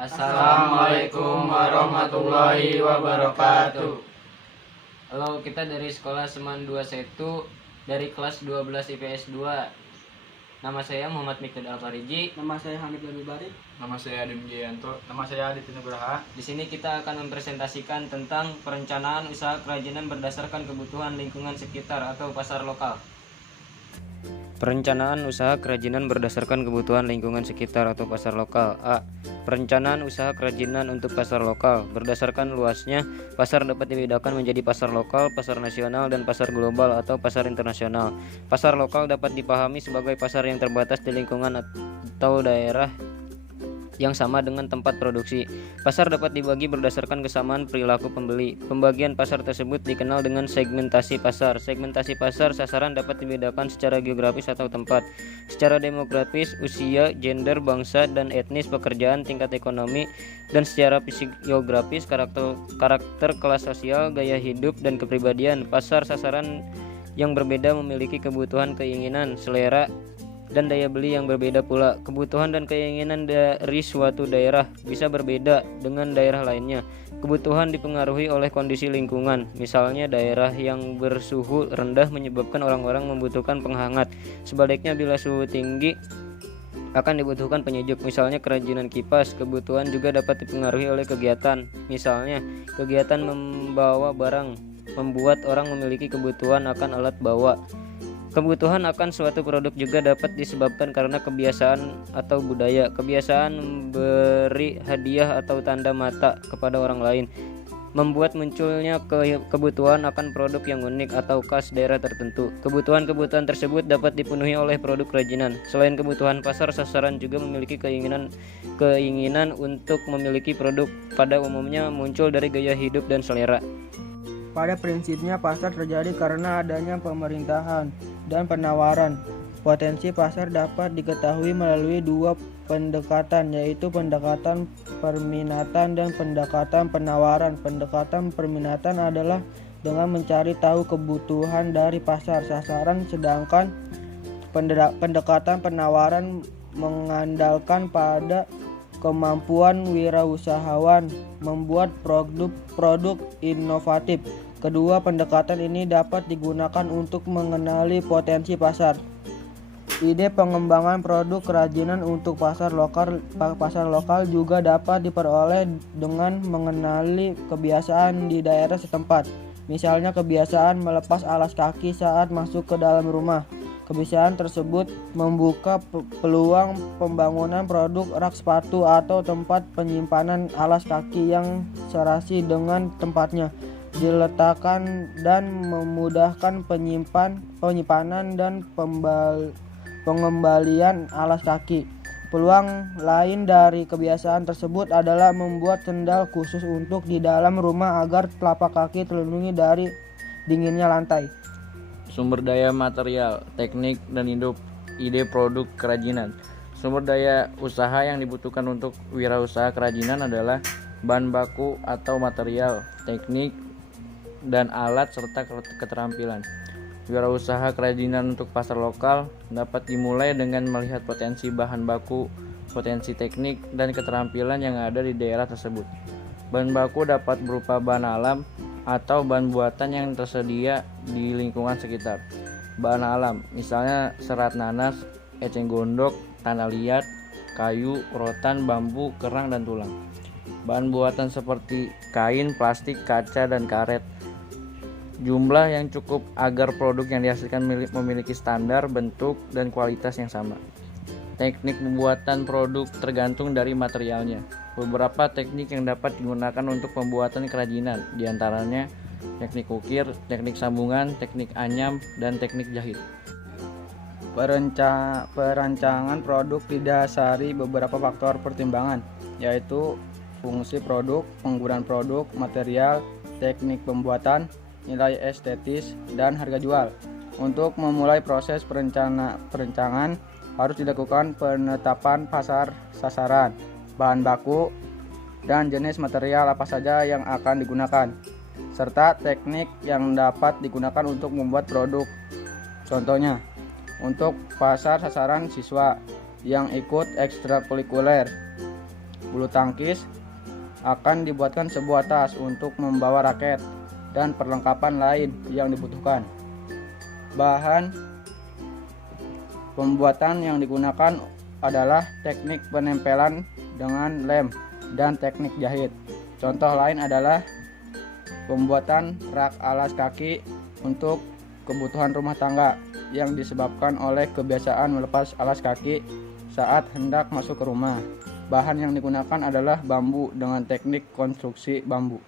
Assalamualaikum warahmatullahi wabarakatuh. Halo, kita dari sekolah Seman 21 dari kelas 12 IPS 2. Nama saya Muhammad Mikdad Alfariji. Nama saya Hamid Labibari. Nama saya Adim Giyanto. Nama saya Adit Nugraha. Di sini kita akan mempresentasikan tentang perencanaan usaha kerajinan berdasarkan kebutuhan lingkungan sekitar atau pasar lokal. Perencanaan usaha kerajinan berdasarkan kebutuhan lingkungan sekitar atau pasar lokal. A. Perencanaan usaha kerajinan untuk pasar lokal. Berdasarkan luasnya, pasar dapat dibedakan menjadi pasar lokal, pasar nasional, dan pasar global atau pasar internasional. Pasar lokal dapat dipahami sebagai pasar yang terbatas di lingkungan atau daerah yang sama dengan tempat produksi. Pasar dapat dibagi berdasarkan kesamaan perilaku pembeli. Pembagian pasar tersebut dikenal dengan segmentasi pasar. Segmentasi pasar sasaran dapat dibedakan secara geografis atau tempat, secara demografis, usia, gender, bangsa dan etnis, pekerjaan, tingkat ekonomi, dan secara psikografis, karakter kelas sosial, gaya hidup, dan kepribadian. Pasar sasaran yang berbeda memiliki kebutuhan, keinginan, selera, dan daya beli yang berbeda pula. Kebutuhan dan keinginan dari suatu daerah bisa berbeda dengan daerah lainnya. Kebutuhan dipengaruhi oleh kondisi lingkungan. Misalnya daerah yang bersuhu rendah menyebabkan orang-orang membutuhkan penghangat. Sebaliknya bila suhu tinggi akan dibutuhkan penyejuk. Misalnya kerajinan kipas. Kebutuhan juga dapat dipengaruhi oleh kegiatan. Misalnya kegiatan membawa barang membuat orang memiliki kebutuhan akan alat bawa. Kebutuhan akan suatu produk juga dapat disebabkan karena kebiasaan atau budaya. Kebiasaan memberi hadiah atau tanda mata kepada orang lain membuat munculnya kebutuhan akan produk yang unik atau khas daerah tertentu. Kebutuhan-kebutuhan tersebut dapat dipenuhi oleh produk kerajinan. Selain kebutuhan pasar, sasaran juga memiliki keinginan untuk memiliki produk. Pada umumnya muncul dari gaya hidup dan selera. Pada prinsipnya pasar terjadi karena adanya pemerintahan dan penawaran. Potensi pasar dapat diketahui melalui dua pendekatan, yaitu pendekatan permintaan dan pendekatan penawaran. Pendekatan permintaan adalah dengan mencari tahu kebutuhan dari pasar sasaran, sedangkan pendekatan penawaran mengandalkan pada kemampuan wirausahawan membuat produk inovatif. Kedua pendekatan ini dapat digunakan untuk mengenali potensi pasar. Ide pengembangan produk kerajinan untuk pasar lokal juga dapat diperoleh dengan mengenali kebiasaan di daerah setempat. Misalnya kebiasaan melepas alas kaki saat masuk ke dalam rumah. Kebiasaan tersebut membuka peluang pembangunan produk rak sepatu atau tempat penyimpanan alas kaki yang serasi dengan tempatnya diletakkan dan memudahkan penyimpanan dan pengembalian alas kaki. Peluang lain dari kebiasaan tersebut adalah membuat sendal khusus untuk di dalam rumah agar telapak kaki terlindungi dari dinginnya lantai. Sumber daya material, teknik, dan ide produk kerajinan. Sumber daya usaha yang dibutuhkan untuk wirausaha kerajinan adalah bahan baku atau material, teknik, dan alat serta keterampilan. Wirausaha kerajinan untuk pasar lokal dapat dimulai dengan melihat potensi bahan baku, potensi teknik, dan keterampilan yang ada di daerah tersebut. Bahan baku dapat berupa bahan alam atau bahan buatan yang tersedia di lingkungan sekitar. Bahan alam, misalnya serat nanas, eceng gondok, tanah liat, kayu, rotan, bambu, kerang, dan tulang. Bahan buatan seperti kain, plastik, kaca, dan karet. Jumlah yang cukup agar produk yang dihasilkan memiliki standar, bentuk, dan kualitas yang sama. Teknik pembuatan produk tergantung dari materialnya. Beberapa teknik yang dapat digunakan untuk pembuatan kerajinan, diantaranya teknik ukir, teknik sambungan, teknik anyam, dan teknik jahit. Perancangan produk didasari beberapa faktor pertimbangan, yaitu fungsi produk, penggunaan produk, material, teknik pembuatan, nilai estetis, dan harga jual. Untuk memulai proses perencanaan harus dilakukan penetapan pasar sasaran, bahan baku, dan jenis material apa saja yang akan digunakan, serta teknik yang dapat digunakan untuk membuat produk. Contohnya, untuk pasar sasaran siswa yang ikut ekstrakurikuler, bulu tangkis akan dibuatkan sebuah tas untuk membawa raket dan perlengkapan lain yang dibutuhkan. Bahan pembuatan yang digunakan adalah teknik penempelan dengan lem dan teknik jahit. Contoh lain adalah pembuatan rak alas kaki untuk kebutuhan rumah tangga yang disebabkan oleh kebiasaan melepas alas kaki saat hendak masuk ke rumah. Bahan yang digunakan adalah bambu dengan teknik konstruksi bambu.